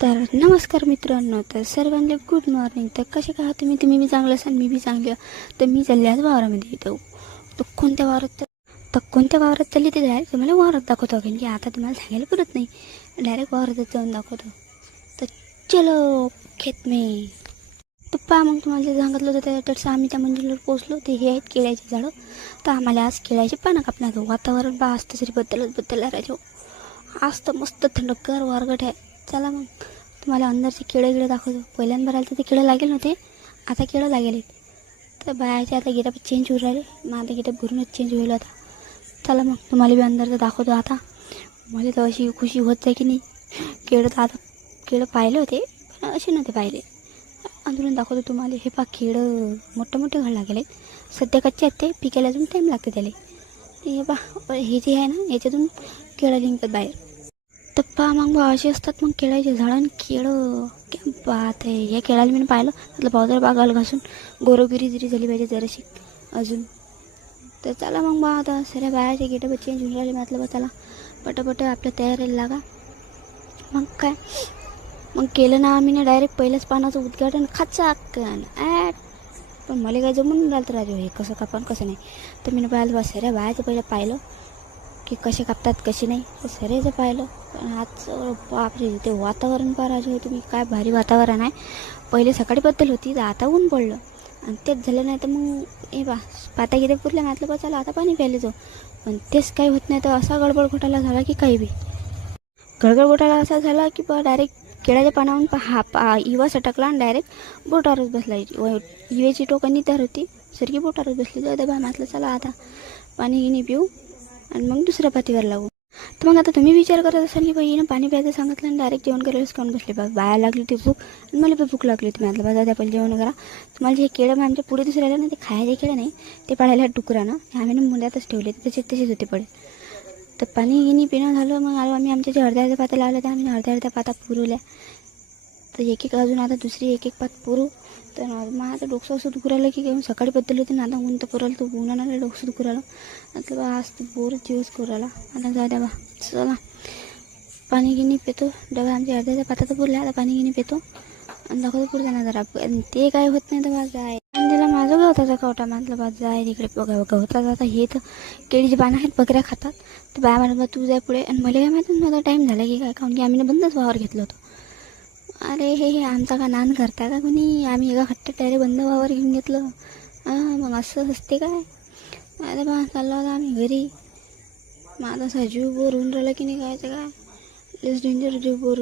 तर नमस्कार मित्रांनो, तर सर्वांना गुड मॉर्निंग. तर कसे का आहात तुम्ही बी चांगलं असाल, मी बी चांगली आहे. तर मी चालले आज वावरामध्ये येतो. तर कोणत्या वावरात चालली ते डायरेक्ट तुम्हाला वावरात दाखवतो, कारण की आता तुम्हाला सांगायला पुरत नाही, डायरेक्ट वावरातच जाऊन दाखवतो. तर चलो खेत में. तर पहा, मग तुम्हाला जे सांगितलं होतं त्याचं आम्ही त्या मंदिरावर पोचलो. ते हे आहेत केळ्याचे झाडं. तर आम्हाला आज केळ्याचे पानं कापण्याचं वातावरण बा असतं तरी बदलला राहायचो. आज तर मस्त थंडगार वारगट आहे. चला मग तुम्हाला अंदरचे केळं दाखवतो. पहिल्यांदा आलं तर ते केळं लागेल नव्हते, आता केळं लागेल. तर बायाचे आता गेटअप चेंज होऊ राहिले, मग आता गेटअप भरूनच चेंज होईल आता. चला मग तुम्हाला बी अंदरचं दाखवतो. आता मला तर अशी खुशी होत आहे की नाही. केळं पाहिले होते, पण असे नव्हते पाहिले. अंदरून दाखवतो तुम्हाला. हे पा, केळं मोठे घड लागेल. सध्या कच्चे आहेत, ते पिकायला अजून टाईम लागते त्याला. हे पा, हे जे आहे ना, याच्यातून केळं निघतात बाहेर. तर पहा मग बा, असे असतात मग केळाचे झाडं. केळं क्या बात आहे. या केळाला मी पाहिलं म्हटलं पावडर बागाला घासून गोरोगिरी जरी झाली पाहिजे जराशी अजून. तर चला मग बा, आता सऱ्या बायाचे गेटं चेंज होऊन राहिले. म्हटलं बा चला पटापट आपल्या तयारीला लागा. मग काय, मग केलं ना आम्ही ना डायरेक्ट पहिल्याच पानाचं उद्घाटन खाचाकन ॲट. पण मला काय जमून राहिलं तर राजू, हे कसं कापण कसं नाही. तर मी पाहिलं बा, सऱ्या बायाचं पहिलं पाहिलं की कसे कापतात कसे नाही. तर सरेचं पाहिलं. पण आज बापरे, ते वातावरण पहा राजू, तुम्ही काय भारी वातावरण आहे. पहिले सकाळी बद्दल होती, तर आता ऊन पडलं. आणि तेच झालं नाही तर मग हे बा, पाता गिरे पुरल्या म्हटलं बा चला आता पाणी प्यायला जाऊ. पण तेच काही होत नाही. तर असा गडबड घोटाळा झाला की काही बी गडबड घोटाळा असा झाला की बा, डायरेक्ट केळ्याच्या पानावरून इवा सटकला आणि डायरेक्ट बोटावरच बसला. इवेची टोकांनी तर होती, सारखी बोटावरच बसली. जाऊ दे बा, म्हटलं चला आता पाणी गिनी पिऊ आणि मग दुसऱ्या पातीवर लागू. तर मग आता तुम्ही विचार करत असाल की बाई, पाणी प्यायचं सांगितलं आणि डायरेक्ट जेवण करायलाच खाऊन बसले. बा, बाया लागली ती भूक आणि मला पण भूक लागली होती. म्हटलं बा जाऊ आपण जेवण करा. तुम्हाला जे केळं आमच्या पुढे दिसून राहिलं ना, ते खायचे केळं नाही, ते पाळायला डुकरानं आम्ही ना मुंड्यातच ठेवले. तसेच होते पडे. तर पाणी गिनी पिणं झालं. मग आलो आम्ही आमच्या जे अर्ध्या पात्या लावल्या, तर आम्ही अर्ध्या पाता पुरवल्या. तर एक अजून आता दुसरी एक पात पुरू. तर मग आता डोकं असं दुखू राहिलं की घेऊन सकाळी बद्दल होते ना, आता ऊन तर पुरवलं. तर उन्हानं डोकं दुखू राहिलं. म्हटलं बा आज तर बोरच दिवस करू राहिला. आता जाऊ द्या बा, चला पाणी गिनी पितो. डबा आमच्या अर्ध्याच्या पाता तर पुरल्या. आता पाणी गिनी पितो आणि दाखवतो पुरता ना जरा. ते काय होत नाही तर बा जाय त्याला माझं गवताचा कवटा. म्हटलं बा जाय तिकडे गवताचा. आता हे तर केळीचे पानं आहेत, बकऱ्या खातात. तर बाया म्हणत बा तू जाय पुढे. आणि मला काय माहिती माझा टाईम झाला की काय, काहून की आम्ही ना बंदच वावर घेतलं होतं. अरे हे आमचा का नान करता का कोणी. आम्ही एका खट्ट्यात डायरेक्ट बंद वावर घेऊन घेतलं. मग असं असते काय. अरे बा, चाललो होता आम्ही घरी. मग आता असा जीव बोर होऊन राहिला की नाही, काय तर काय लेस डेंजर जीव बोर.